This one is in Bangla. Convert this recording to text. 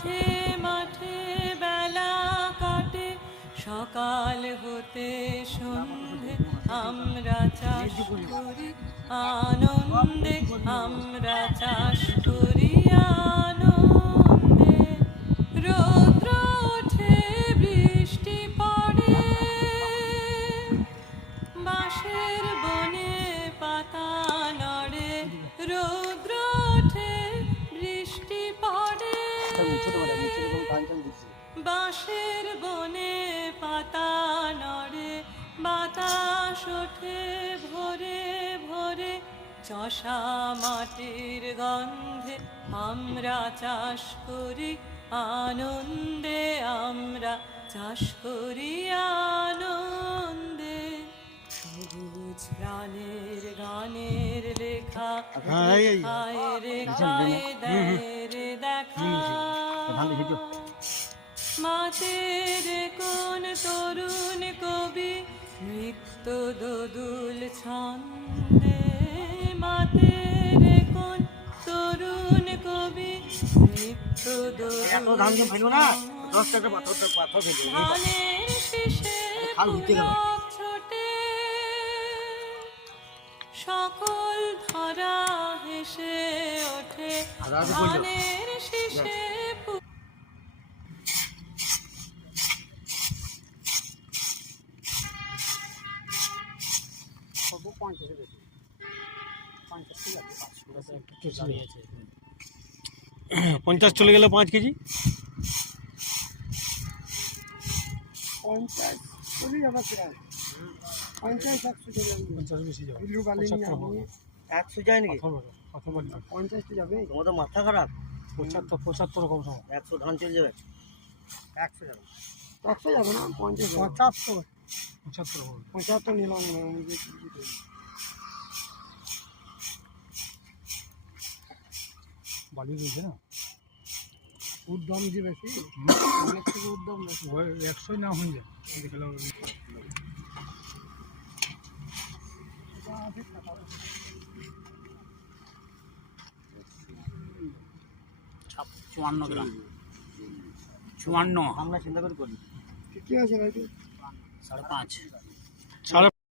মাঠে মাঠে বেলা কাটে, সকাল হতে সন্ধে আমরা চাষ করি আনন্দে, আমরা চাষ করি আনন্দে। রৌদ্র ওঠে বৃষ্টি পড়ে, বাঁশের বনে পাতা নড়ে। রৌদ্র ওঠে বৃষ্টি পড়ে, বাঁশের বনে পাতা নড়ে। বাতাস ওঠে ভোরে ভোরে, চষা মাটির গন্ধে আমরা চাষ করি আনন্দে, আমরা চাষ করি আনন্দে। সবুজ প্রাণের গানের লেখা রেখায় রেখায় দেয় রে দেখা। মাতের কোন তরুণ কবি নৃত্য দোদুল ছন্দে, মাতের কোন তরুণ কবি নৃত্য দোদুল ধানের শীষে পুলক ছোটে, সকল ধরা হেসে ওঠে। ধানের শীষে পঞ্চাশ চলে গেলে 5 কেজি, 50 চলে যাবে প্রায় 50-100 চলে যাবে। 50 বেশি যাবে, 100 যায় নাকি? 50 তো যাবে। তোমার তো মাথা খারাপ। 75 কম সময় 100 ধান চলে যাবে। 100 যাবে, 100 যাবে না, 50 75 নিলাম না আমি। যে বালি রয়েছে না, উদ্যম যে বেশি, অনেক থেকে উদ্যম বেশি। 100 না হয়ে যায়। দেখলাম 54 গ্রাম, 54 আমরা চিন্তা করে করি। কি আছে ভাই? 5.5